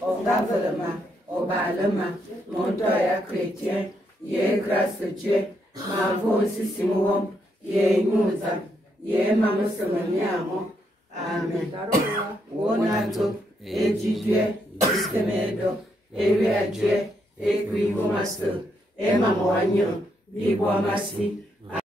Au gouvernement, au parlement, mon toya chrétien, yé grâce à Dieu, ma voix aussi simon, yé nous, yé maman semeniamo. Amen. Wonato, et Dieu, Istemedo, et lui à Dieu, et puis vous master, et maman, Bibo Massi.